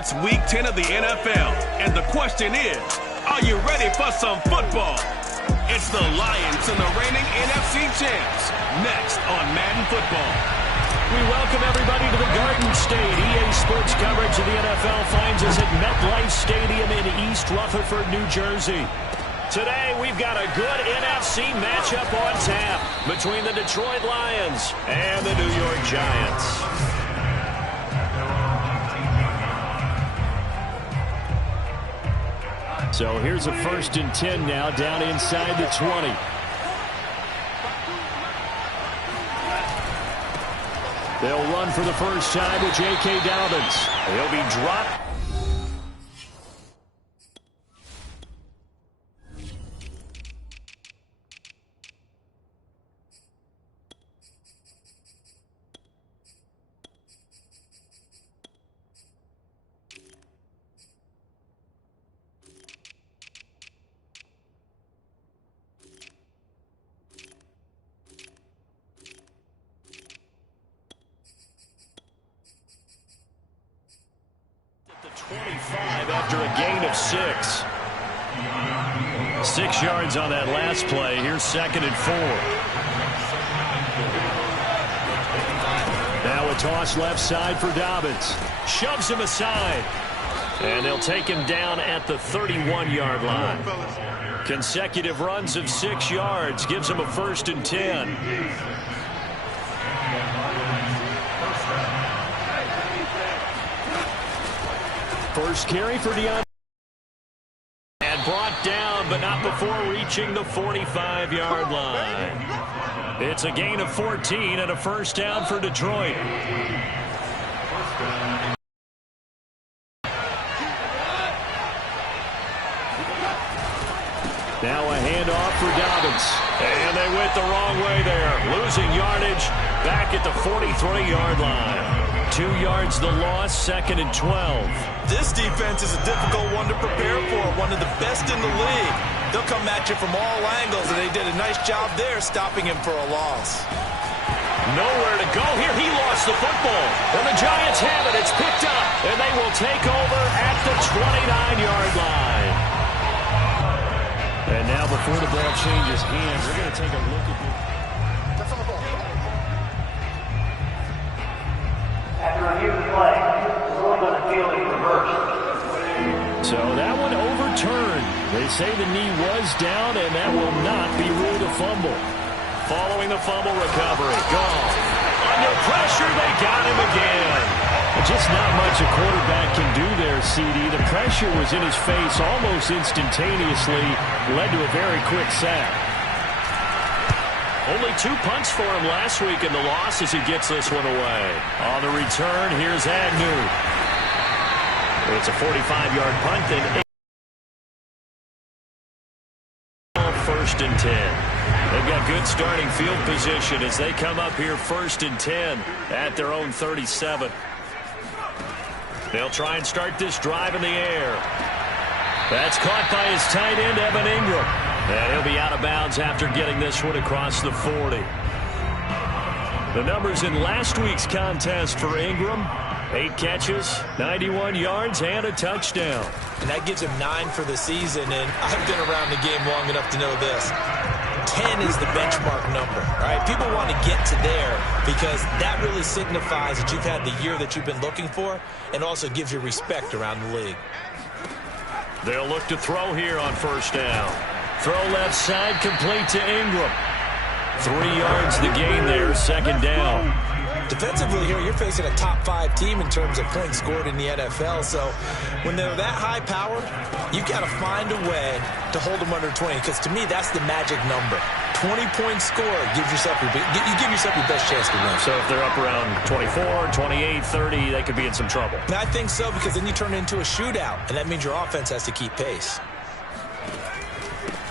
It's Week 10 of the NFL, and the question is, are you ready for some football? It's the Lions and the reigning NFC champs, next on Madden Football. We welcome everybody to the Garden State. EA Sports coverage of the NFL finds us at MetLife Stadium in East Rutherford, New Jersey. Today, we've got a good NFC matchup on tap between the Detroit Lions and the New York Giants. So here's a 1st and 10 now, down inside the 20. They'll run for the first time with J.K. Dobbins. He'll be dropped. After a gain of 6. 6 yards on that last play. Here's 2nd and 4. Now a toss left side for Dobbins. Shoves him aside. And they'll take him down at the 31-yard line. Consecutive runs of 6 yards gives him a 1st and 10. First carry for Deontay. And brought down, but not before reaching the 45-yard line. It's a gain of 14 and a first down for Detroit. Now a handoff for Dobbins. And they went the wrong way there. Losing yardage back at the 43-yard line. 2 yards the loss, 2nd and 12. This defense is a difficult one to prepare for, one of the best in the league. They'll come at you from all angles, and they did a nice job there stopping him for a loss. Nowhere to go here. He lost the football. And the Giants have it. It's picked up. And they will take over at the 29-yard line. And now before the ball changes hands, we're going to take a look at this. After a review play, ruling on the field in reverse. So that one overturned. They say the knee was down, and that will not be ruled a fumble. Following the fumble recovery, Goff. Under pressure, they got him again. Just not much a quarterback can do there, CD. The pressure was in his face almost instantaneously, led to a very quick sack. Only 2 punts for him last week in the loss as he gets this one away. On the return, here's Agnew. It's a 45-yard punt, then 1st and 10. They've got good starting field position as they come up here 1st and 10 at their own 37. They'll try and start this drive in the air. That's caught by his tight end, Evan Ingram. And he'll be out of bounds after getting this one across the 40. The numbers in last week's contest for Ingram: 8 catches, 91 yards, and a touchdown. And that gives him 9 for the season, and I've been around the game long enough to know this. 10 is the benchmark number, right? People want to get to there because that really signifies that you've had the year that you've been looking for and also gives you respect around the league. They'll look to throw here on 1st down. Throw left side, complete to Ingram. 3 yards the gain there, 2nd down. Defensively here, you're facing a top 5 team in terms of points scored in the NFL. So when they're that high powered, you've got to find a way to hold them under 20. Because to me, that's the magic number. 20 points scored gives yourself you give yourself your best chance to win. So if they're up around 24, 28, 30, they could be in some trouble. And I think so, because then you turn it into a shootout, and that means your offense has to keep pace.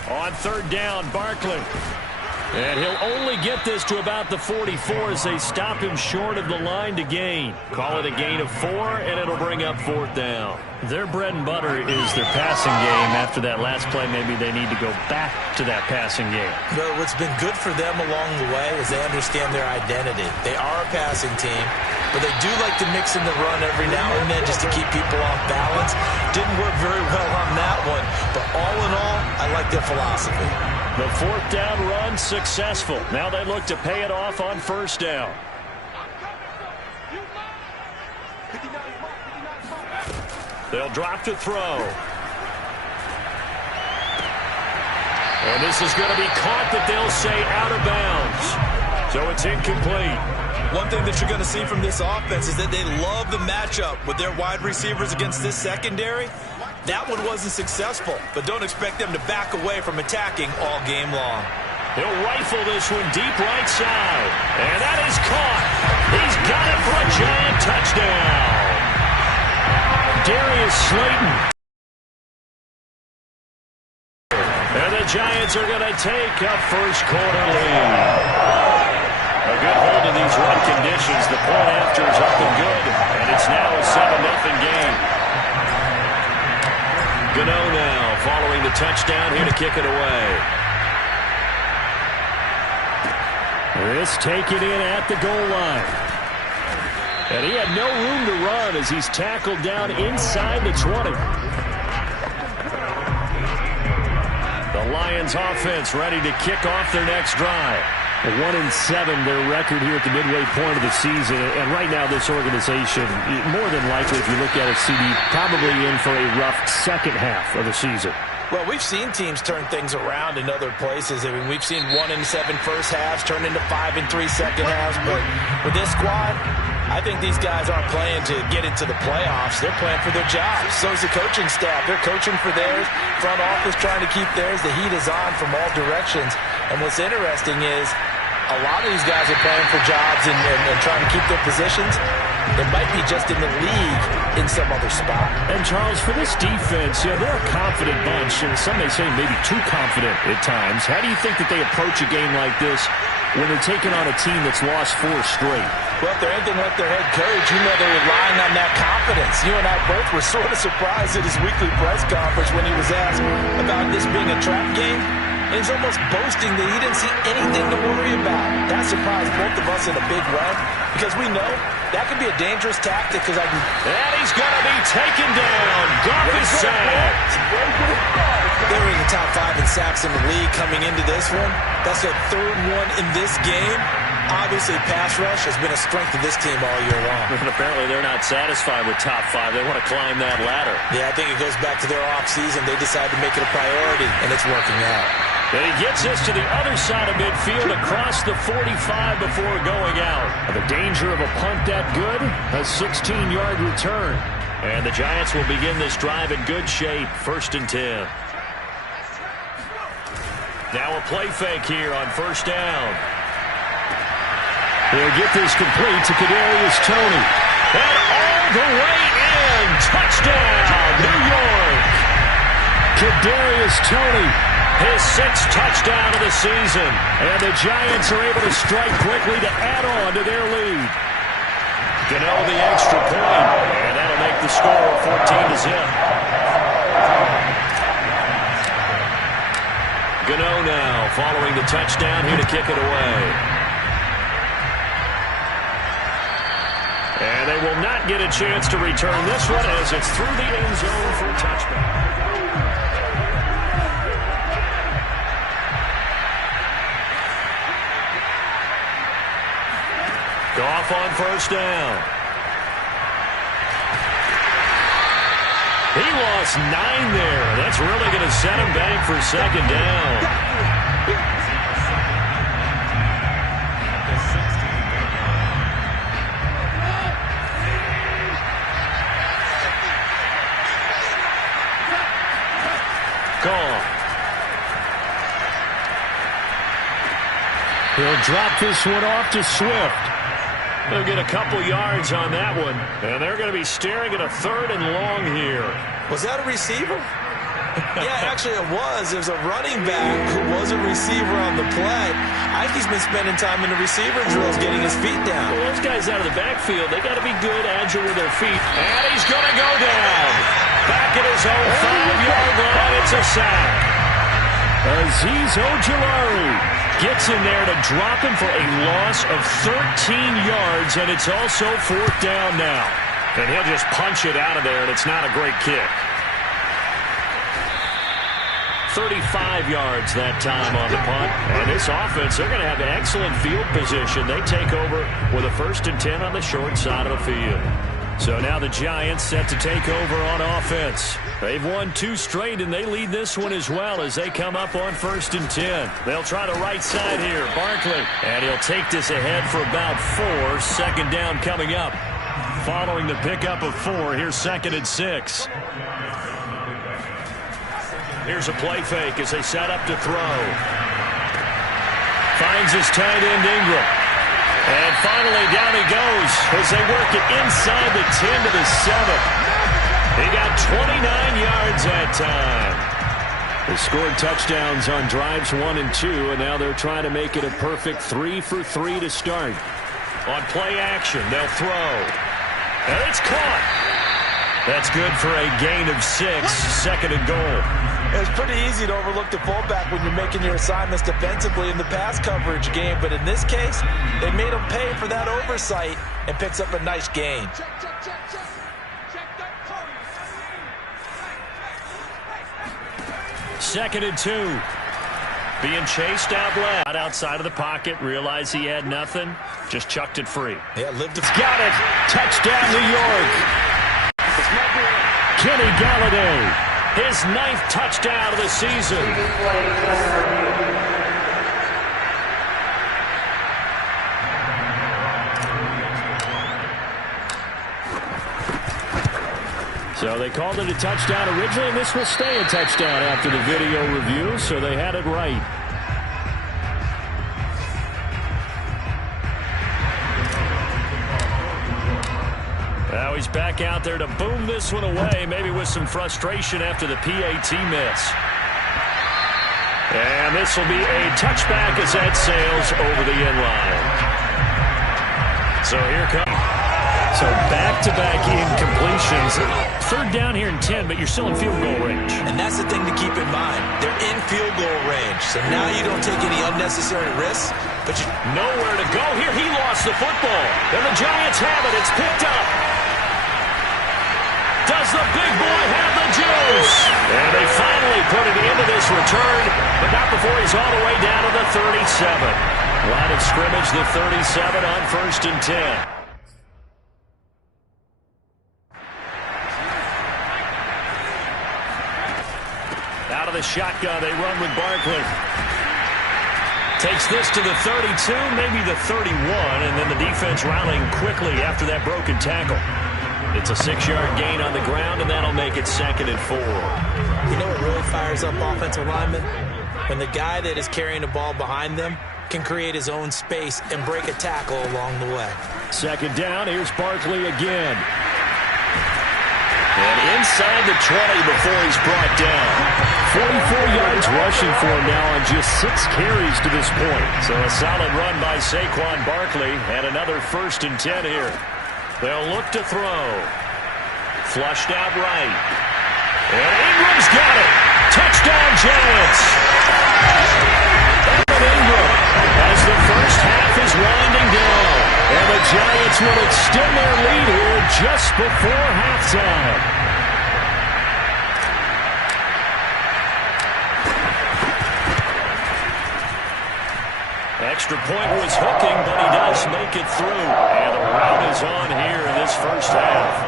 On 3rd down, Barkley. And he'll only get this to about the 44 as they stop him short of the line to gain. Call it a gain of 4, and it'll bring up 4th down. Their bread and butter is their passing game. After that last play, maybe they need to go back to that passing game. But what's been good for them along the way is they understand their identity. They are a passing team, but they do like to mix in the run every now and then just to keep people off balance. Didn't work very well on that one, but all in all, I like their philosophy. The 4th down run successful. Now they look to pay it off on 1st down. They'll drop to throw. And this is going to be caught that they'll say out of bounds. So it's incomplete. One thing that you're going to see from this offense is that they love the matchup with their wide receivers against this secondary. That one wasn't successful, but don't expect them to back away from attacking all game long. He'll rifle this one deep right side. And that is caught. He's got it for a giant touchdown. Darius Slayton. And the Giants are going to take a first quarter lead. A good hold of these run conditions. The point after is up and good. And it's now a 7-0 game. Gano now following the touchdown here to kick it away. This taken in at the goal line. And he had no room to run as he's tackled down inside the 20. The Lions offense ready to kick off their next drive. 1-7 their record here at the midway point of the season. And right now this organization, more than likely if you look at it, CD, probably in for a rough second half of the season. Well, we've seen teams turn things around in other places. I mean, we've seen 1-7 first halves turn into 5-3 second halves. But with this squad, I think these guys aren't playing to get into the playoffs. They're playing for their jobs. So is the coaching staff. They're coaching for theirs. Front office trying to keep theirs. The heat is on from all directions. And what's interesting is a lot of these guys are playing for jobs and trying to keep their positions. It might be just in the league in some other spot. And, Charles, for this defense, they're a confident bunch, and some may say maybe too confident at times. How do you think that they approach a game like this when they're taking on a team that's lost 4 straight? Well, if they're anything like their head coach, they're relying on that confidence. You and I both were sort of surprised at his weekly press conference when he was asked about this being a trap game. And he's almost boasting that he didn't see anything to worry about. That surprised both of us in a big way because we know that could be a dangerous tactic. And he's going to be taken down. Goff is sacked. They were in the top 5 in sacks in the league coming into this one. That's their 3rd one in this game. Obviously, pass rush has been a strength of this team all year long. And apparently they're not satisfied with top 5. They want to climb that ladder. Yeah, I think it goes back to their offseason. They decided to make it a priority, and it's working out. And he gets us to the other side of midfield across the 45 before going out. The danger of a punt that good, a 16-yard return. And the Giants will begin this drive in good shape, 1st and 10. Now a play fake here on 1st down. He'll get this complete to Kadarius Toney. And all the way in. Touchdown, New York. Kadarius Toney, his 6th touchdown of the season. And the Giants are able to strike quickly to add on to their lead. Gano the extra point. And that'll make the score 14-0. Gano now following the touchdown here to kick it away. And they will not get a chance to return this one as it's through the end zone for a touchback. Goff on 1st down. He lost 9 there. That's really going to set him back for 2nd down. He'll drop this one off to Swift. They'll get a couple yards on that one. And they're going to be staring at a 3rd and long here. Was that a receiver? Yeah, actually it was. There's a running back who was a receiver on the play. Ike's been spending time in the receiver drills getting his feet down. Well, those guys out of the backfield, they got to be good, agile with their feet. And he's going to go down. Back at his own 5-yard line, it's a sack. Azeez Ojulari gets in there to drop him for a loss of 13 yards, and it's also 4th down now. And he'll just punch it out of there, and it's not a great kick. 35 yards that time on the punt. And this offense, they're going to have excellent field position. They take over with a 1st and 10 on the short side of the field. So now the Giants set to take over on offense. They've won 2 straight, and they lead this one as well as they come up on 1st and 10. They'll try the right side here. Barkley. And he'll take this ahead for about 4. 2nd down coming up. Following the pickup of 4, here's 2nd and 6. Here's a play fake as they set up to throw. Finds his tight end Ingram. And finally down he goes as they work it inside the 10 to the 7. He got 29 yards that time. They scored touchdowns on drives 1 and 2, and now they're trying to make it a perfect 3 for 3 to start. On play action, they'll throw. And it's caught. That's good for a gain of 6, 2nd and goal. It's pretty easy to overlook the fullback when you're making your assignments defensively in the pass coverage game, but in this case, they made him pay for that oversight and picks up a nice gain. Second and 2. Being chased out left. Outside of the pocket, realized he had nothing, just chucked it free. Yeah, got it. Touchdown, New York. Kenny Galladay. His 9th touchdown of the season. So they called it a touchdown originally, and this will stay a touchdown after the video review, so they had it right. Now he's back out there to boom this one away, maybe with some frustration after the PAT miss. And this will be a touchback as that sails over the end line. So here comes. So back-to-back incompletions. 3rd down here in 10, but you're still in field goal range. And that's the thing to keep in mind. They're in field goal range. So now you don't take any unnecessary risks. But you nowhere to go here. He lost the football. And the Giants have it. It's picked up. Does the big boy have the juice? And they finally put it into this return, but not before he's all the way down to the 37. Line of scrimmage, the 37 on 1st and 10. Out of the shotgun, they run with Barkley. Takes this to the 32, maybe the 31, and then the defense rallying quickly after that broken tackle. It's a 6-yard gain on the ground, and that'll make it 2nd and 4. You know what really fires up offensive linemen? When the guy that is carrying the ball behind them can create his own space and break a tackle along the way. 2nd down, here's Barkley again. And inside the 20 before he's brought down. 44 yards rushing for him now on just 6 carries to this point. So a solid run by Saquon Barkley, and another 1st and 10 here. They'll look to throw. Flushed out right. And Ingram's got it. Touchdown, Giants. Evan Ingram as the first half is winding down. And the Giants will extend their lead here just before halftime. Extra point was hooking, but he does make it through. And the rout is on here in this first half.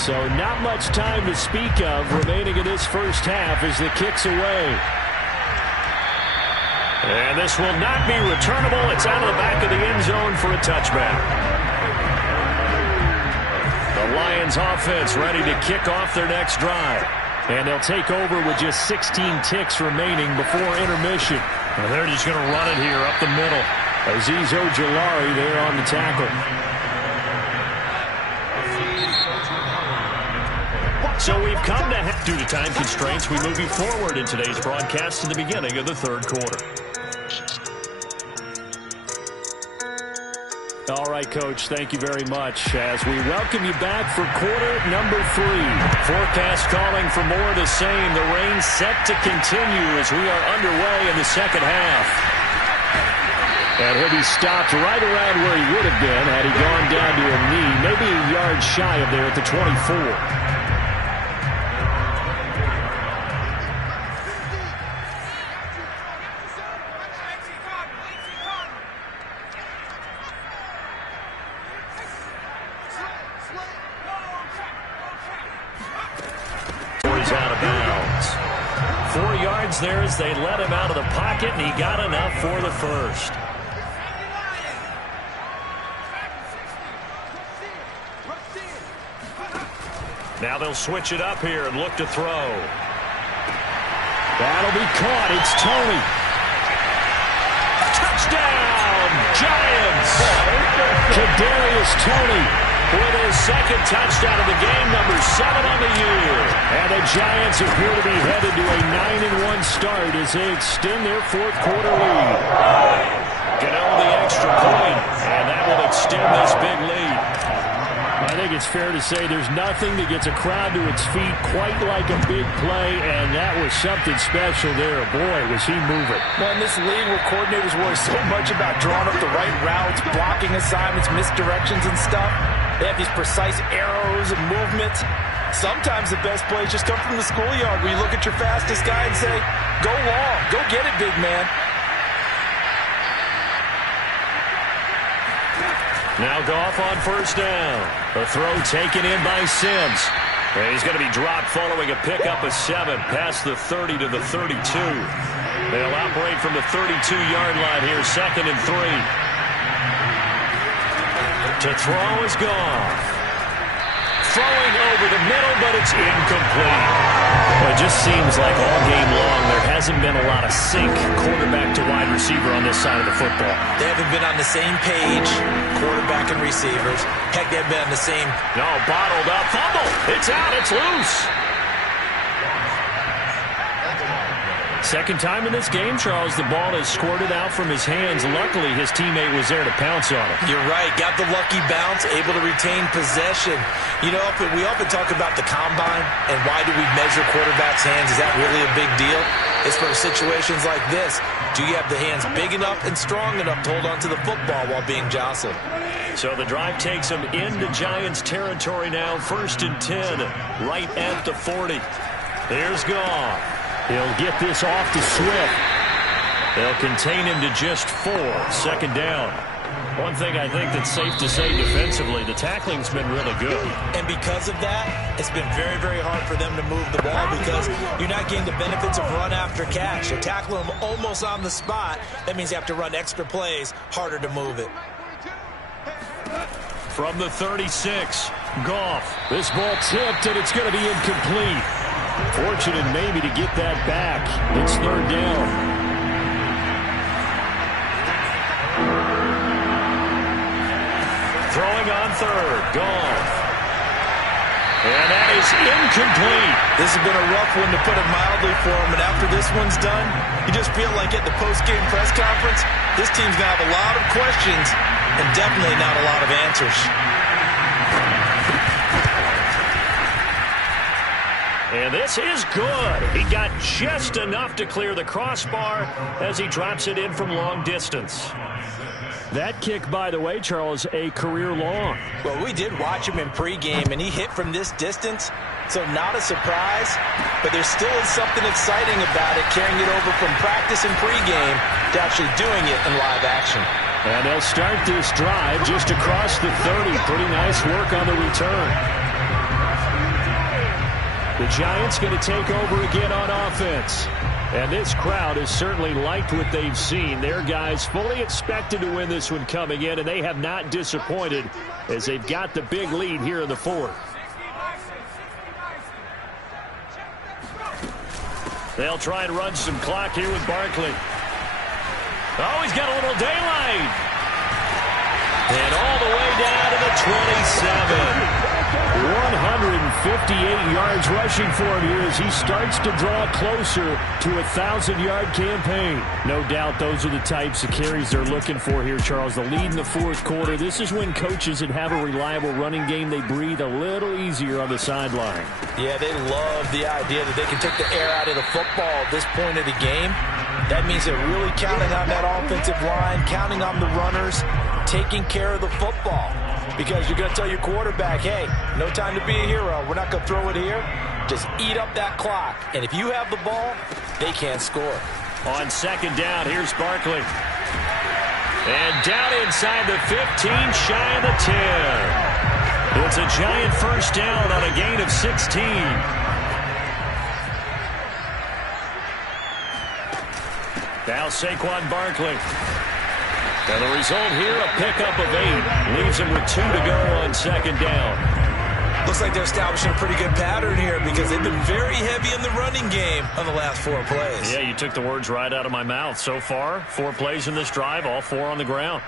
So not much time to speak of remaining in this first half as the kick's away. And this will not be returnable. It's out of the back of the end zone for a touchback. The Lions offense ready to kick off their next drive. And they'll take over with just 16 ticks remaining before intermission. And they're just going to run it here up the middle. Azeez Ojulari there on the tackle. So we've come to due to time constraints, we move you forward in today's broadcast to the beginning of the third quarter. All right, Coach, thank you very much as we welcome you back for quarter number 3. Forecast calling for more of the same. The rain set to continue as we are underway in the second half. And he'll be stopped right around where he would have been had he gone down to a knee, maybe a yard shy of there at the 24. There as they let him out of the pocket, and he got enough for the first. Now they'll switch it up here and look to throw. That'll be caught. It's Tony. Touchdown, Giants! Kadarius Toney with his second touchdown of the game, number 7 on the year. And the Giants appear to be headed to a 9-1 start as they extend their fourth quarter lead. Gano the extra point, and that will extend this big lead. I think it's fair to say there's nothing that gets a crowd to its feet quite like a big play, and that was something special there. Boy, was he moving. Well, in this league where coordinators worry so much about drawing up the right routes, blocking assignments, misdirections and stuff, they have these precise arrows and movements. Sometimes the best plays just come from the schoolyard where you look at your fastest guy and say, go long, go get it, big man. Now Goff on first down. A throw taken in by Sims. And he's going to be dropped following a pickup of 7 past the 30 to the 32. They'll operate from the 32-yard line here, 2nd and 3. To throw is Goff. Throwing over the middle, but it's incomplete. Well, it just seems like all game long there hasn't been a lot of sync quarterback to wide receiver on this side of the football. They haven't been on the same page, quarterback and receivers. Heck, they haven't been on the same. No, bottled up. Fumble. It's out. It's loose. Second time in this game, Charles, the ball has squirted out from his hands. Luckily, his teammate was there to pounce on it. You're right. Got the lucky bounce, able to retain possession. You know, we often talk about the combine and why do we measure quarterbacks' hands? Is that really a big deal? It's for situations like this. Do you have the hands big enough and strong enough to hold on to the football while being jostled? So the drive takes them into Giants territory now. 1st and 10, right at the 40. Here's Goff. He'll get this off to Swift. They'll contain him to just 4. 2nd down. One thing I think that's safe to say defensively, the tackling's been really good. And because of that, it's been very, very hard for them to move the ball because you're not getting the benefits of run after catch. You're tackling them almost on the spot. That means you have to run extra plays, harder to move it. From the 36, Goff. This ball tipped, and it's going to be incomplete. Fortunate maybe to get that back. It's 3rd down. Throwing on 3rd. Goff. And that is incomplete. This has been a rough one, to put it mildly, for him. And after this one's done, you just feel like at the post-game press conference, this team's going to have a lot of questions and definitely not a lot of answers. And this is good. He got just enough to clear the crossbar as he drops it in from long distance. That kick, by the way, Charles, a career long. Well, we did watch him in pregame, and he hit from this distance, so not a surprise. But there still is something exciting about it, carrying it over from practice and pregame to actually doing it in live action. And they'll start this drive just across the 30. Pretty nice work on the return. The Giants going to take over again on offense. And this crowd has certainly liked what they've seen. Their guys fully expected to win this one coming in, and they have not disappointed as they've got the big lead here in the 4th. They'll try and run some clock here with Barkley. Oh, he's got a little daylight. And all the way down to the 27. 158 yards rushing for him here as he starts to draw closer to a 1,000-yard campaign. No doubt those are the types of carries they're looking for here, Charles. The lead in the fourth quarter. This is when coaches that have a reliable running game, they breathe a little easier on the sideline. Yeah, they love the idea that they can take the air out of the football at this point of the game. That means they're really counting on that offensive line, counting on the runners, taking care of the football. Because you're going to tell your quarterback, hey, no time to be a hero. We're not going to throw it here. Just eat up that clock. And if you have the ball, they can't score. On second down, here's Barkley. And down inside the 15, shy of the 10. It's a giant first down on a gain of 16. Now Saquon Barkley. And the result here, a pickup of 8. Leaves him with 2 to go on second down. Looks like they're establishing a pretty good pattern here because they've been very heavy in the running game on the last 4 plays. Yeah, you took the words right out of my mouth. So far, 4 plays in this drive, all 4 on the ground.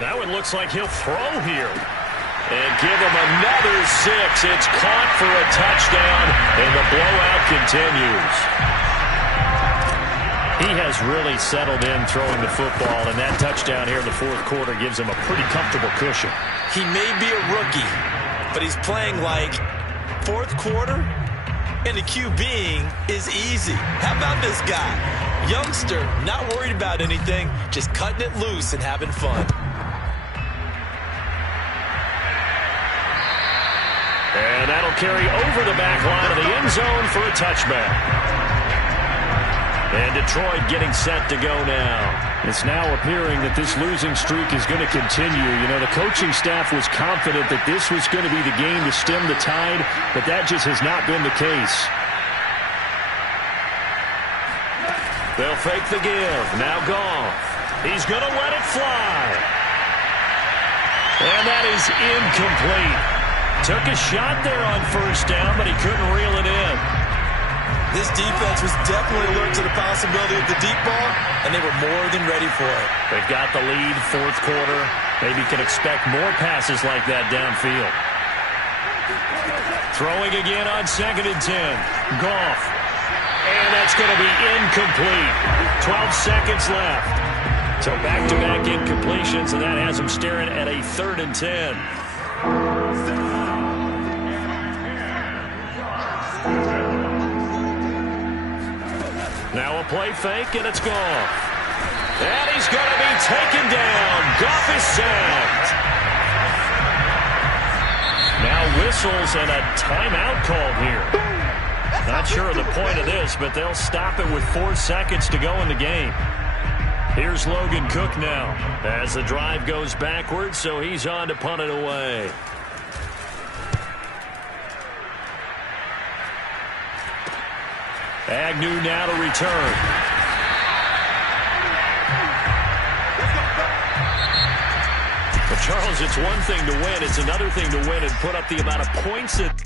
That one looks like he'll throw here. And give him another 6. It's caught for a touchdown, and the blowout continues. He has really settled in throwing the football, and that touchdown here in the fourth quarter gives him a pretty comfortable cushion. He may be a rookie, but he's playing like fourth quarter, and the QBing is easy. How about this guy? Youngster, not worried about anything, just cutting it loose and having fun. And that'll carry over the back line of the end zone for a touchback. And Detroit getting set to go now. It's now appearing that this losing streak is going to continue. You know, the coaching staff was confident that this was going to be the game to stem the tide, but that just has not been the case. They'll fake the give. Now Goff. He's going to let it fly. And that is incomplete. Took a shot there on first down, but he couldn't reel it in. This defense was definitely alert to the possibility of the deep ball, and they were more than ready for it. They've got the lead, fourth quarter. Maybe can expect more passes like that downfield. Throwing again on 2nd and 10. Goff. And that's going to be incomplete. 12 seconds left. So back-to-back incompletions, and that has him staring at a 3rd and 10. Now a play fake, and it's Goff. And he's going to be taken down. Goff is sacked. Now whistles and a timeout called here. Not sure of the point of this, but they'll stop it with 4 seconds to go in the game. Here's Logan Cook now as the drive goes backwards, so he's on to punt it away. Agnew now to return. But Charles, it's one thing to win. It's another thing to win and put up the amount of points that